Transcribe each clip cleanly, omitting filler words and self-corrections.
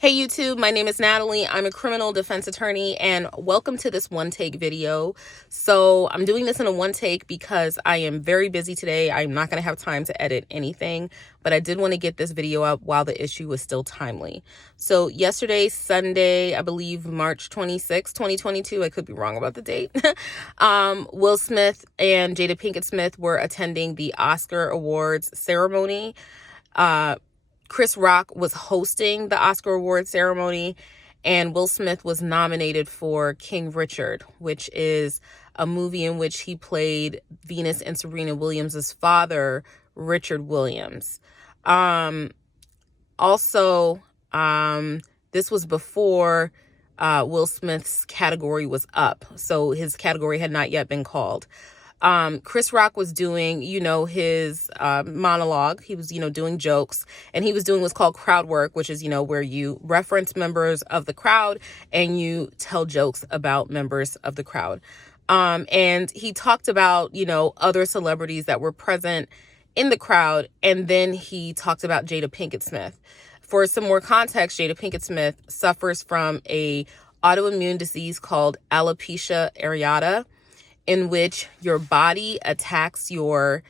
Hey YouTube, my name is Natalie. I'm a criminal defense attorney and welcome to this one take video. So I'm doing this in a one take because I am very busy today. I'm not going to have time to edit anything, but I did want to get this video up while the issue was still timely. So yesterday, Sunday, I believe March 26, 2022, I could be wrong about the date. Will Smith and Jada Pinkett Smith were attending the Oscar Awards ceremony. Chris Rock was hosting the Oscar Award ceremony, and Will Smith was nominated for King Richard, which is a movie in which he played Venus and Serena Williams' father, Richard Williams. This was before Will Smith's category was up, so his category had not yet been called. Chris Rock was doing, his monologue. He was, doing jokes, and he was doing what's called crowd work, which is, where you reference members of the crowd and you tell jokes about members of the crowd. And he talked about, other celebrities that were present in the crowd. And then he talked about Jada Pinkett Smith. For some more context, Jada Pinkett Smith suffers from a autoimmune disease called alopecia areata, in which your body attacks your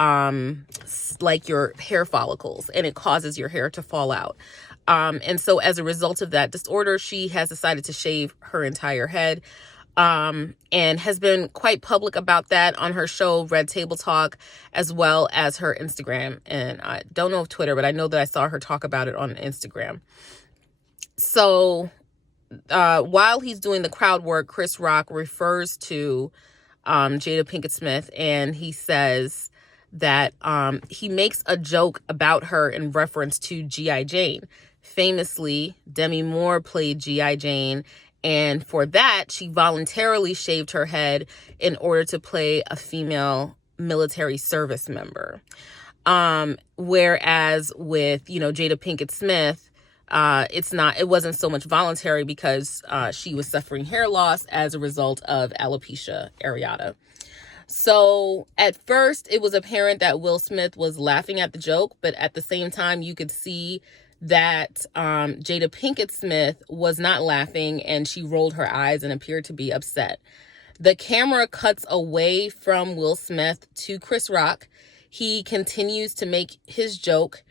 your hair follicles, and it causes your hair to fall out. And so as a result of that disorder, she has decided to shave her entire head, and has been quite public about that on her show, Red Table Talk, as well as her Instagram. And I don't know if Twitter, but I know that I saw her talk about it on Instagram. So while he's doing the crowd work, Chris Rock refers to Jada Pinkett Smith, and he says that he makes a joke about her in reference to G.I. Jane. Famously, Demi Moore played G.I. Jane, and for that, she voluntarily shaved her head in order to play a female military service member. Whereas with, Jada Pinkett Smith, it wasn't so much voluntary because she was suffering hair loss as a result of alopecia areata. So at first it was apparent that Will Smith was laughing at the joke, but at the same time you could see that Jada Pinkett Smith was not laughing, and she rolled her eyes and appeared to be upset. The camera cuts away from Will Smith to Chris Rock. He continues to make his joke.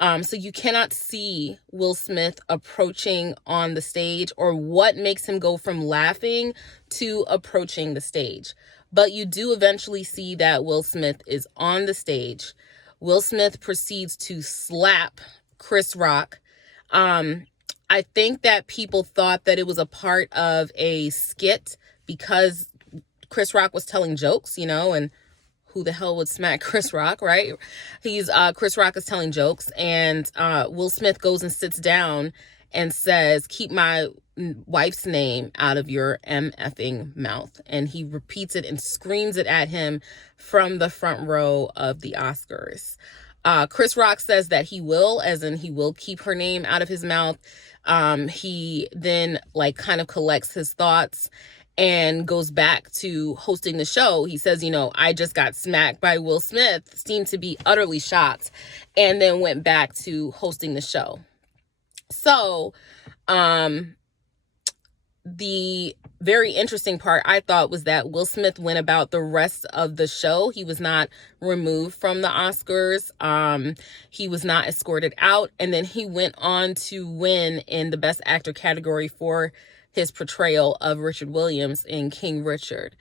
So you cannot see Will Smith approaching on the stage, or what makes him go from laughing to approaching the stage. But you do eventually see that Will Smith is on the stage. Will Smith proceeds to slap Chris Rock. I think that people thought that it was a part of a skit because Chris Rock was telling jokes, and who the hell would smack Chris Rock, right? Chris Rock is telling jokes, and Will Smith goes and sits down and says, "Keep my wife's name out of your MFing mouth." And he repeats it and screams it at him from the front row of the Oscars. Chris Rock says that he will, as in he will keep her name out of his mouth. He then kind of collects his thoughts and goes back to hosting the show. He says, I just got smacked by Will Smith, seemed to be utterly shocked, and then went back to hosting the show. So, the very interesting part I thought was that Will Smith went about the rest of the show. He was not removed from the Oscars. He was not escorted out. And then he went on to win in the Best Actor category for his portrayal of Richard Williams in King Richard,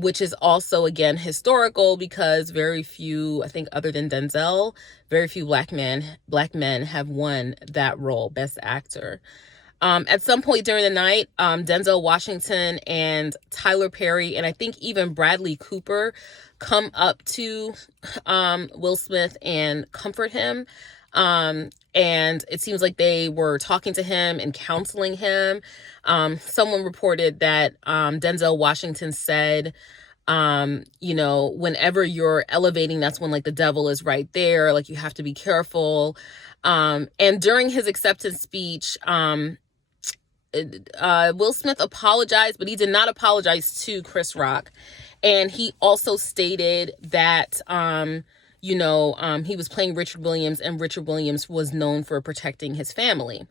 which is also, again, historical because very few, I think other than Denzel, very few black men have won that role, Best Actor. At some point during the night, Denzel Washington and Tyler Perry, and I think even Bradley Cooper, come up to Will Smith and comfort him. And it seems like they were talking to him and counseling him. Someone reported that Denzel Washington said, whenever you're elevating, that's when the devil is right there. You have to be careful. And during his acceptance speech, Will Smith apologized, but he did not apologize to Chris Rock. And he also stated that, he was playing Richard Williams, and Richard Williams was known for protecting his family.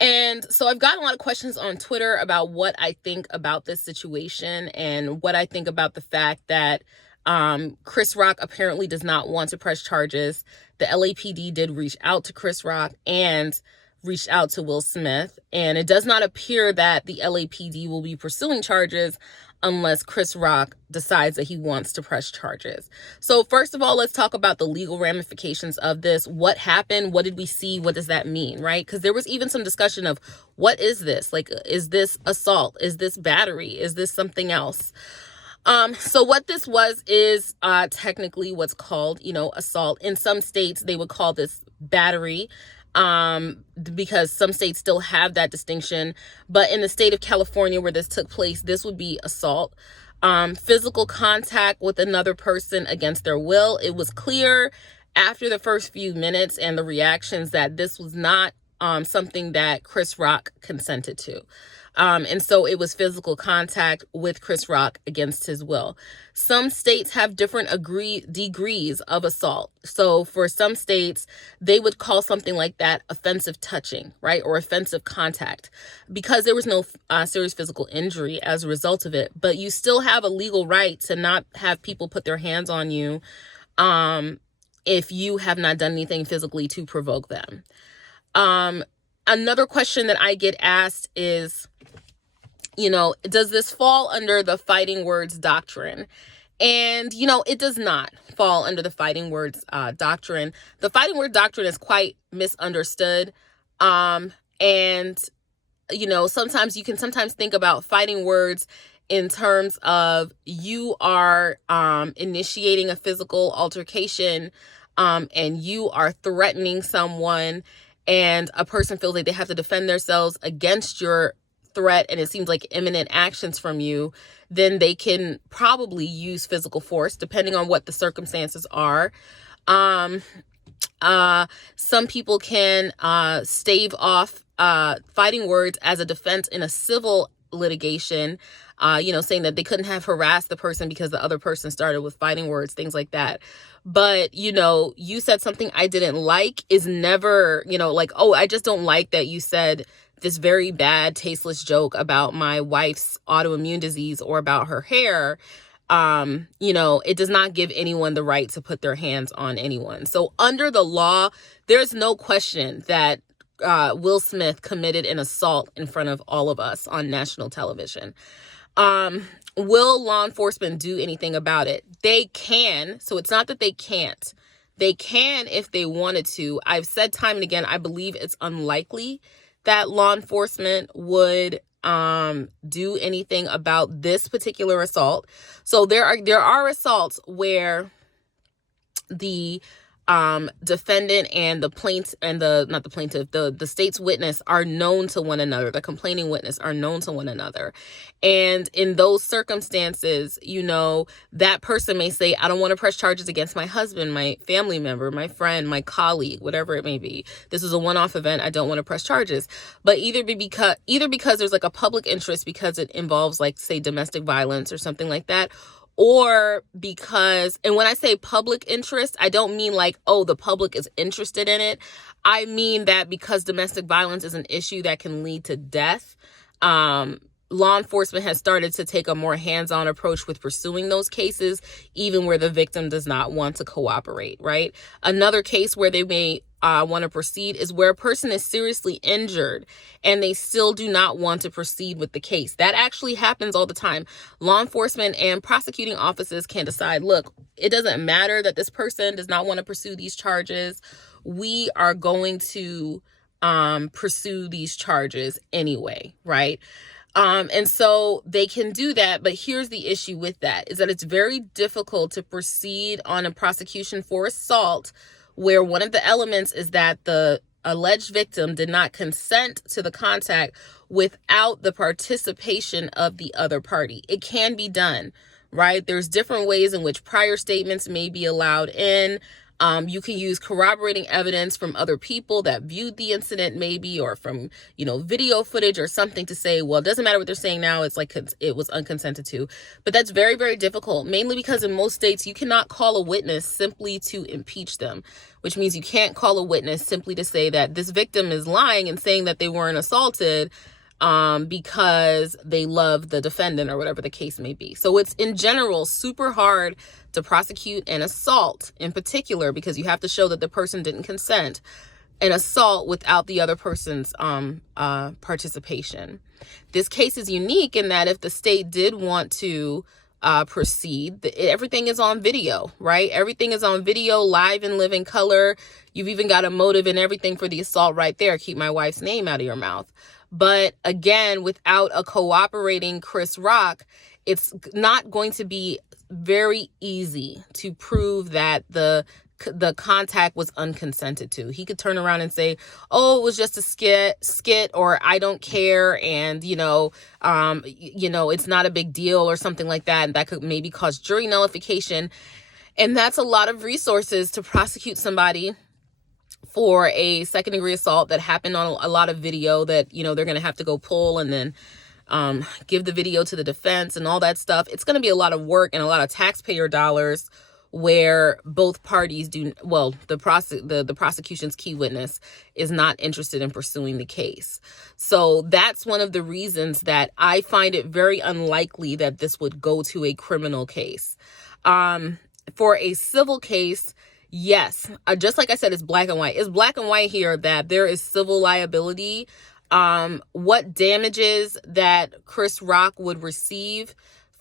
And so I've gotten a lot of questions on Twitter about what I think about this situation and what I think about the fact that Chris Rock apparently does not want to press charges. The LAPD did reach out to Chris Rock and reached out to Will Smith, and it does not appear that the LAPD will be pursuing charges unless Chris Rock decides that he wants to press charges. So first of all, let's talk about the legal ramifications of this. What happened? What did we see? What does that mean, right? Because there was even some discussion of, what is this? Like, is this assault? Is this battery? Is this something else? So what this is technically what's called, assault. In some states, they would call this battery, because some states still have that distinction. But in the state of California where this took place, this would be assault. Physical contact with another person against their will. It was clear after the first few minutes and the reactions that this was not something that Chris Rock consented to. And so it was physical contact with Chris Rock against his will. Some states have different degrees of assault. So for some states, they would call something like that offensive touching, right? Or offensive contact, because there was no serious physical injury as a result of it. But you still have a legal right to not have people put their hands on you if you have not done anything physically to provoke them. Another question that I get asked is, does this fall under the fighting words doctrine? And, it does not fall under the fighting words doctrine. The fighting word doctrine is quite misunderstood. And, sometimes you can think about fighting words in terms of you are initiating a physical altercation, and you are threatening someone, and a person feels like they have to defend themselves against your threat, and it seems like imminent actions from you, then they can probably use physical force depending on what the circumstances are. Some people can stave off fighting words as a defense in a civil litigation, saying that they couldn't have harassed the person because the other person started with fighting words, things like that. But, you said something I didn't like is never, like, oh, I just don't like that you said this very bad, tasteless joke about my wife's autoimmune disease or about her hair. It does not give anyone the right to put their hands on anyone. So under the law, there's no question that Will Smith committed an assault in front of all of us on national television. Will law enforcement do anything about it? They can. So it's not that they can't. They can if they wanted to. I've said time and again, I believe it's unlikely that law enforcement would do anything about this particular assault. So there are assaults where the defendant and the plaintiff and the state's witness are known to one another. The complaining witness are known to one another. And in those circumstances, that person may say, I don't want to press charges against my husband, my family member, my friend, my colleague, whatever it may be. This is a one-off event. I don't want to press charges. But either because there's like a public interest because it involves, like, say, domestic violence or something like that, or because, and when I say public interest, I don't mean like, oh, the public is interested in it. I mean that because domestic violence is an issue that can lead to death, law enforcement has started to take a more hands-on approach with pursuing those cases, even where the victim does not want to cooperate, right? Another case where they may want to proceed is where a person is seriously injured and they still do not want to proceed with the case. That actually happens all the time. Law enforcement and prosecuting offices can decide, look, it doesn't matter that this person does not want to pursue these charges. We are going to pursue these charges anyway, right? And so they can do that, but here's the issue with that, is that it's very difficult to proceed on a prosecution for assault where one of the elements is that the alleged victim did not consent to the contact without the participation of the other party. It can be done, right? There's different ways in which prior statements may be allowed in. You can use corroborating evidence from other people that viewed the incident maybe, or from, video footage or something to say, well, it doesn't matter what they're saying now. It's like it was unconsented to. But that's very, very difficult, mainly because in most states, you cannot call a witness simply to impeach them, which means you can't call a witness simply to say that this victim is lying and saying that they weren't assaulted because they love the defendant or whatever the case may be. So it's in general super hard to prosecute an assault in particular, because you have to show that the person didn't consent, an assault without the other person's participation. This case is unique in that if the state did want to proceed, everything is on video, right? Everything is on video, live and live in color. You've even got a motive and everything for the assault right there. Keep my wife's name out of your mouth. But again, without a cooperating Chris Rock, it's not going to be very easy to prove that the contact was unconsented to. He could turn around and say, oh, it was just a skit, or I don't care, and it's not a big deal, or something like that. And that could maybe cause jury nullification. And that's a lot of resources to prosecute somebody for a second-degree assault that happened on a lot of video that, they're going to have to go pull and then give the video to the defense and all that stuff. It's going to be a lot of work and a lot of taxpayer dollars, where both parties the prosecution's key witness is not interested in pursuing the case. So that's one of the reasons that I find it very unlikely that this would go to a criminal case. For a civil case, yes, just like I said, it's black and white. It's black and white here that there is civil liability. What damages that Chris Rock would receive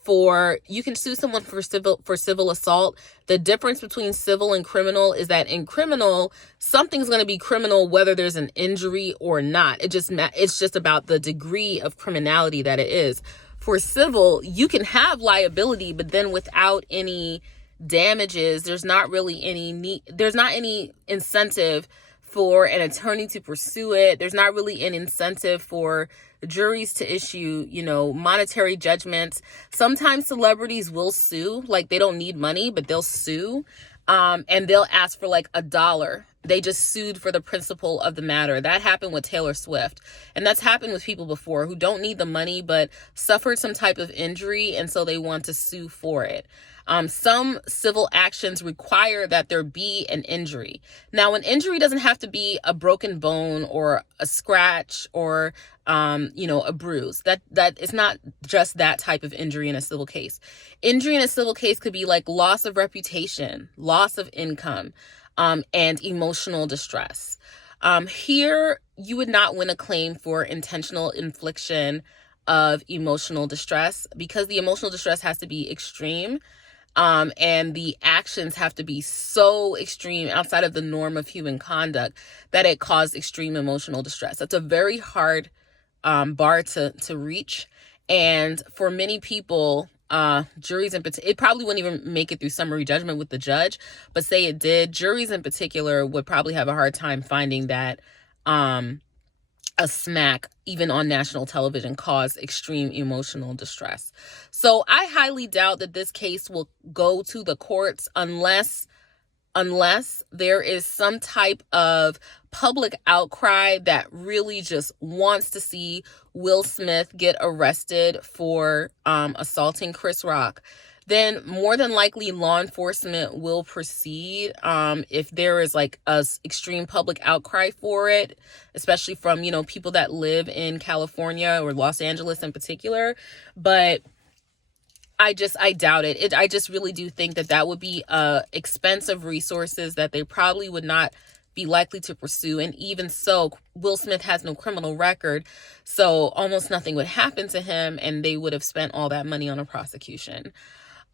you can sue someone for civil assault. The difference between civil and criminal is that in criminal, something's going to be criminal whether there's an injury or not. It's just about the degree of criminality that it is. For civil, you can have liability, but then without any damages, there's not any incentive for an attorney to pursue it. There's not really an incentive for juries to issue, monetary judgments. Sometimes celebrities will sue, like they don't need money, but they'll sue, and they'll ask for like $1. They just sued for the principle of the matter. That happened with Taylor Swift. And that's happened with people before who don't need the money, but suffered some type of injury, and so they want to sue for it. Some civil actions require that there be an injury. Now, an injury doesn't have to be a broken bone or a scratch or, a bruise. That it's not just that type of injury in a civil case. Injury in a civil case could be like loss of reputation, loss of income, and emotional distress. Here, you would not win a claim for intentional infliction of emotional distress, because the emotional distress has to be extreme. And the actions have to be so extreme outside of the norm of human conduct that it caused extreme emotional distress. That's a very hard bar to reach. And for many people, juries in particular, it probably wouldn't even make it through summary judgment with the judge, but say it did, juries in particular would probably have a hard time finding that a smack, even on national television, caused extreme emotional distress. So I highly doubt that this case will go to the courts unless there is some type of public outcry that really just wants to see Will Smith get arrested for assaulting Chris Rock. Then more than likely law enforcement will proceed if there is like a extreme public outcry for it, especially from, people that live in California or Los Angeles in particular. But I doubt it. I just really do think that would be expensive resources that they probably would not be likely to pursue. And even so, Will Smith has no criminal record, so almost nothing would happen to him, and they would have spent all that money on a prosecution.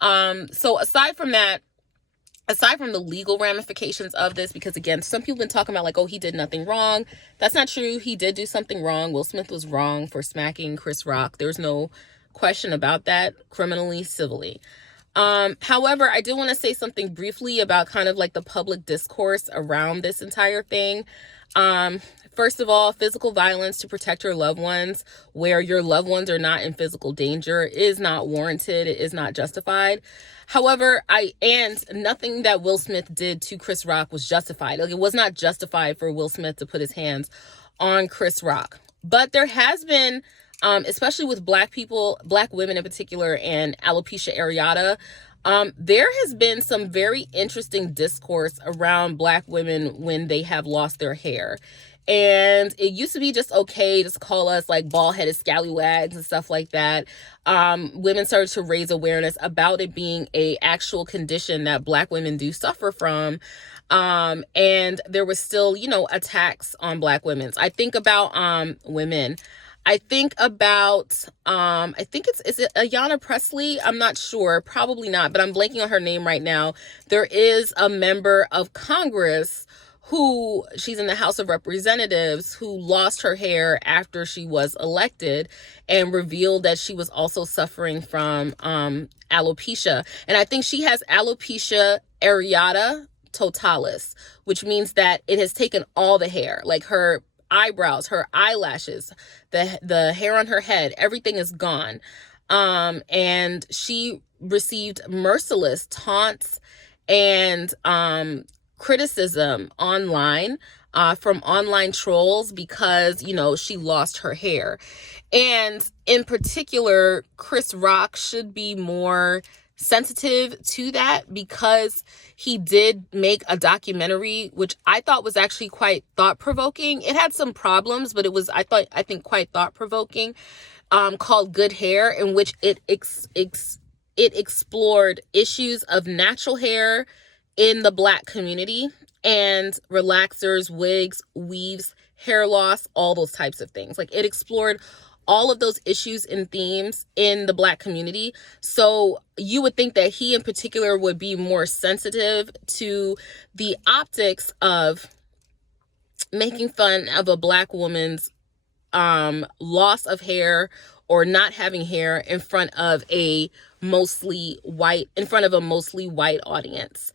So aside from the legal ramifications of this, because again, some people have been talking about like, oh, he did nothing wrong. That's not true. He did do something wrong. Will Smith was wrong for smacking Chris Rock. There's no question about that, criminally, civilly. However, I do want to say something briefly about kind of like the public discourse around this entire thing. First of all, physical violence to protect your loved ones where your loved ones are not in physical danger is not warranted. It is not justified. However, nothing that Will Smith did to Chris Rock was justified. Like, it was not justified for Will Smith to put his hands on Chris Rock. But there has been, especially with Black people, Black women in particular, and alopecia areata, there has been some very interesting discourse around Black women when they have lost their hair. And it used to be just okay to call us like bald-headed scallywags and stuff like that. Women started to raise awareness about it being a actual condition that Black women do suffer from. And there was still, attacks on Black women. I think about women. I think about, is it Ayanna Pressley? I'm not sure, probably not, but I'm blanking on her name right now. There is a member of Congress she's in the House of Representatives, who lost her hair after she was elected and revealed that she was also suffering from alopecia. And I think she has alopecia areata totalis, which means that it has taken all the hair, like her eyebrows, her eyelashes, the hair on her head, everything is gone. And she received merciless taunts and criticism online from online trolls because, she lost her hair. And in particular, Chris Rock should be more sensitive to that because he did make a documentary, which I thought was actually quite thought-provoking. It had some problems, but it was, I think quite thought-provoking, called Good Hair, in which it explored issues of natural hair in the Black community and relaxers, wigs, weaves, hair loss, all those types of things. Like, it explored all of those issues and themes in the Black community. So you would think that he in particular would be more sensitive to the optics of making fun of a Black woman's loss of hair or not having hair in front of a mostly white audience.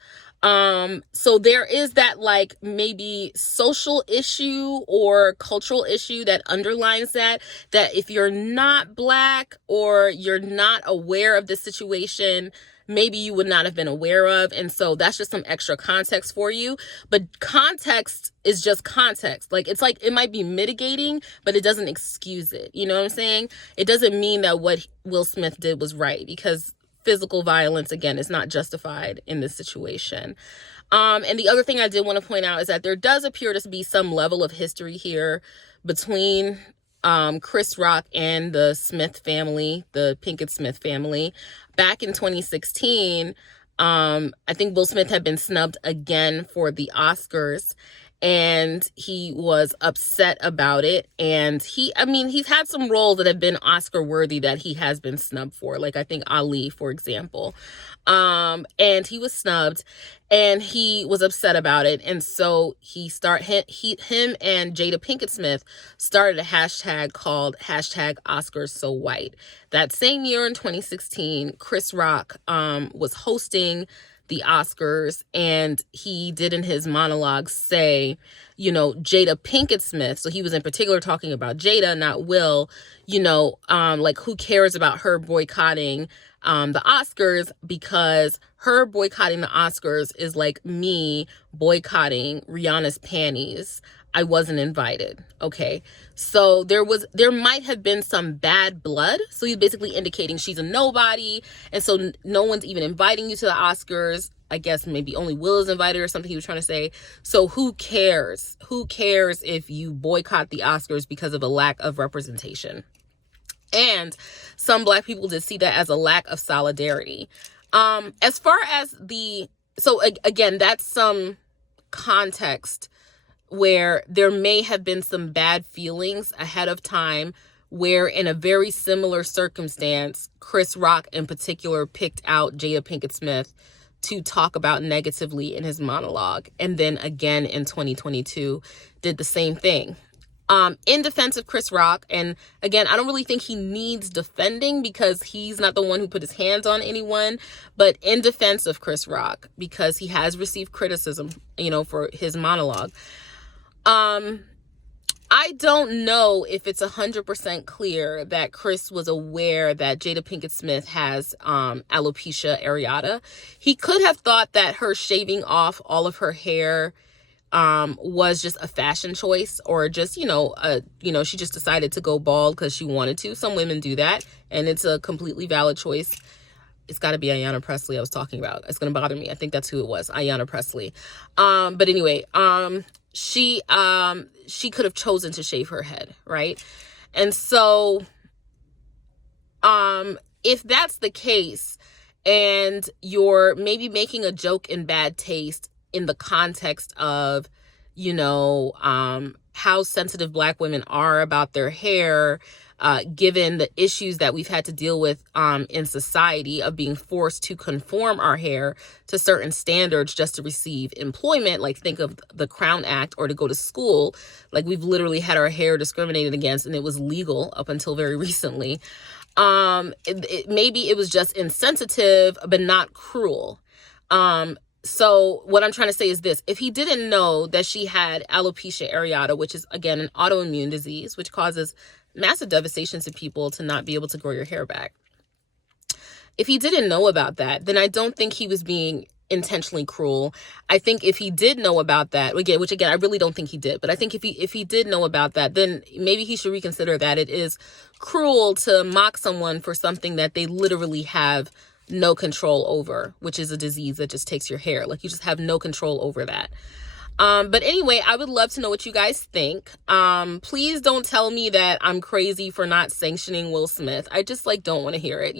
So there is that like maybe social issue or cultural issue that underlines that if you're not Black or you're not aware of the situation, maybe you would not have been aware of. And so that's just some extra context for you. But context is just context. Like, it's like, it might be mitigating, but it doesn't excuse it. You know what I'm saying? It doesn't mean that what Will Smith did was right, because physical violence, again, is not justified in this situation. And the other thing I did want to point out is that there does appear to be some level of history here between Chris Rock and the Smith family, the Pinkett Smith family. Back in 2016, I think Will Smith had been snubbed again for the Oscars, and he was upset about it. And he's had some roles that have been Oscar worthy that he has been snubbed for, like I think Ali, for example. And he was snubbed and he was upset about it. And so him and Jada Pinkett Smith started a hashtag called #OscarsSoWhite. That same year in 2016, Chris Rock was hosting the Oscars, and he did in his monologue say, Jada Pinkett Smith, so he was in particular talking about Jada, not Will, like, who cares about her boycotting the Oscars, because her boycotting the Oscars is like me boycotting Rihanna's panties. I wasn't invited. Okay. So there might have been some bad blood. So he's basically indicating she's a nobody. And so no one's even inviting you to the Oscars. I guess maybe only Will is invited or something he was trying to say. So who cares? Who cares if you boycott the Oscars because of a lack of representation? And some Black people did see that as a lack of solidarity. As far as again, that's some context where there may have been some bad feelings ahead of time, where in a very similar circumstance, Chris Rock in particular picked out Jada Pinkett Smith to talk about negatively in his monologue. And then again in 2022, did the same thing. In defense of Chris Rock, and again, I don't really think he needs defending because he's not the one who put his hands on anyone, but in defense of Chris Rock, because he has received criticism, for his monologue, I don't know if it's 100% clear that Chris was aware that Jada Pinkett Smith has alopecia areata. He could have thought that her shaving off all of her hair was just a fashion choice, or just, she just decided to go bald because she wanted to. Some women do that, and it's a completely valid choice. It's got to be Ayanna Pressley I was talking about. It's going to bother me. I think that's who it was, Ayanna Pressley. But anyway, she could have chosen to shave her head, right? And so, if that's the case, and you're maybe making a joke in bad taste in the context of, how sensitive Black women are about their hair, given the issues that we've had to deal with in society of being forced to conform our hair to certain standards just to receive employment. Like, think of the Crown Act, or to go to school. Like, we've literally had our hair discriminated against, and it was legal up until very recently. Maybe it was just insensitive, but not cruel. So what I'm trying to say is this: if he didn't know that she had alopecia areata, which is, again, an autoimmune disease, which causes massive devastation to people to not be able to grow your hair back. If he didn't know about that, then I don't think he was being intentionally cruel. I think if he did know about that, which again, I really don't think he did, but I think if he did know about that, then maybe he should reconsider that it is cruel to mock someone for something that they literally have no control over, which is a disease that just takes your hair. Like, you just have no control over that. But anyway, I would love to know what you guys think. Please don't tell me that I'm crazy for not sanctioning Will Smith. I just don't want to hear it.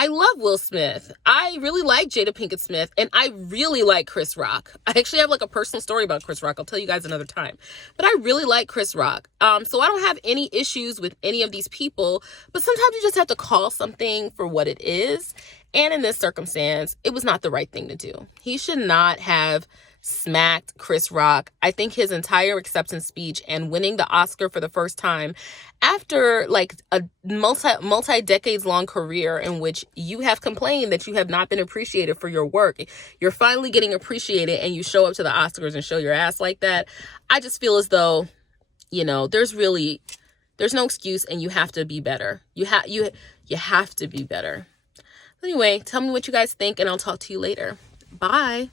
I love Will Smith. I really like Jada Pinkett Smith, and I really like Chris Rock. I actually have a personal story about Chris Rock. I'll tell you guys another time, but I really like Chris Rock. So I don't have any issues with any of these people, but sometimes you just have to call something for what it is. And in this circumstance, it was not the right thing to do. He should not have smacked Chris Rock. I think his entire acceptance speech and winning the Oscar for the first time after a multi-decades long career in which you have complained that you have not been appreciated for your work, you're finally getting appreciated, and you show up to the Oscars and show your ass like that. I just feel as though, there's no excuse, and you have to be better. You have to be better. Anyway, tell me what you guys think, and I'll talk to you later. Bye.